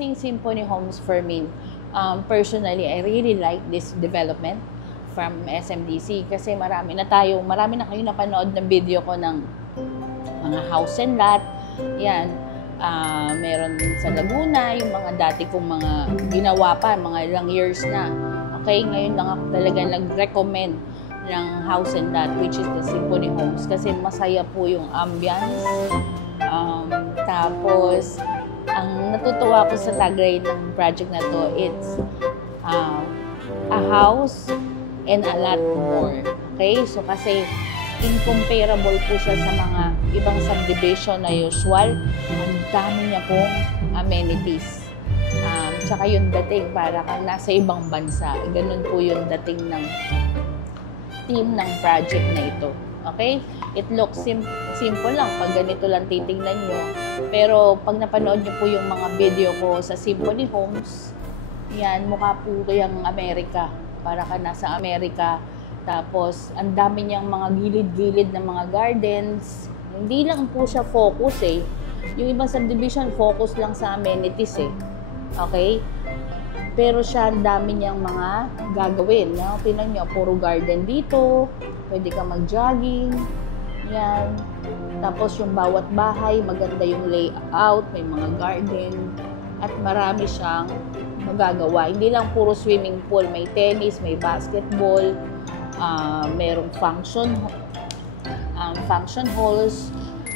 kasing Symphony Homes for me, personally, I really like this development from SMDC kasi marami na kayo napanood ng video ko ng mga house and lot. Yan. Meron sa Laguna, yung mga dati kong mga ginawa pa, mga ilang years na. Okay, ngayon lang ako talaga nag-recommend ng house and lot, which is the Symphony Homes, kasi masaya po yung ambience. Tapos, ang natutuwa ko sa tagline ng project na to, it's a house and a lot more. Okay, so kasi incomparable po siya sa mga ibang subdivision na usual. Ang dami niya pong amenities. Tsaka yung dating para kang nasa ibang bansa. Ganun po yung dating ng team ng project na ito. Okay? It looks simple lang pag ganito lang titingnan nyo. Pero pag napanood nyo po yung mga video ko sa Symphony Homes, yan, mukha po yung Amerika. Para ka nasa Amerika. Tapos, ang dami niyang mga gilid-gilid na mga gardens. Hindi lang po siya focus eh. Yung ibang subdivision, focus lang sa amenities eh. Okay? Pero siya, ang dami niyang mga gagawin. No? Tingnan niyo, puro garden dito. Pwede ka mag-jogging. Yan. Tapos, yung bawat bahay, maganda yung layout. May mga garden. At marami siyang magagawa. Hindi lang puro swimming pool. May tennis, may basketball. Merong function halls,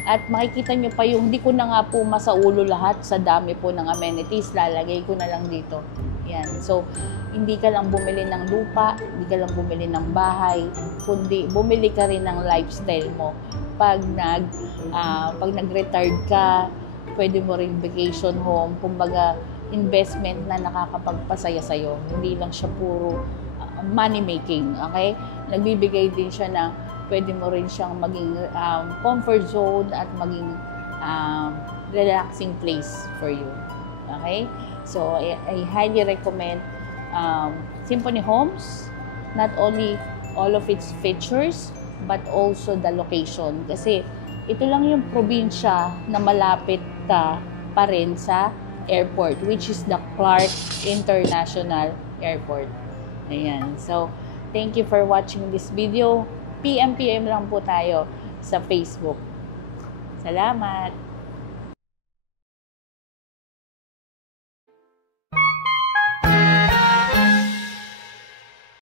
at makikita nyo pa yung, hindi ko na nga po masaulo lahat sa dami po ng amenities, lalagay ko na lang dito. Yan. So, hindi ka lang bumili ng lupa, hindi ka lang bumili ng bahay, kundi bumili ka rin ng lifestyle mo. Pag nag-retired ka, pwede mo rin vacation home, kumbaga investment na nakakapagpasaya sa'yo. Hindi lang siya puro money making, okay? Nagbibigay din siya na pwede mo rin siyang maging comfort zone at maging relaxing place for you. Okay? So, I highly recommend Symphony Homes, not only all of its features, but also the location. Kasi ito lang yung probinsya na malapit ka pa rin sa airport, which is the Clark International Airport. Ayan. So, thank you for watching this video. PM lang po tayo sa Facebook. Salamat!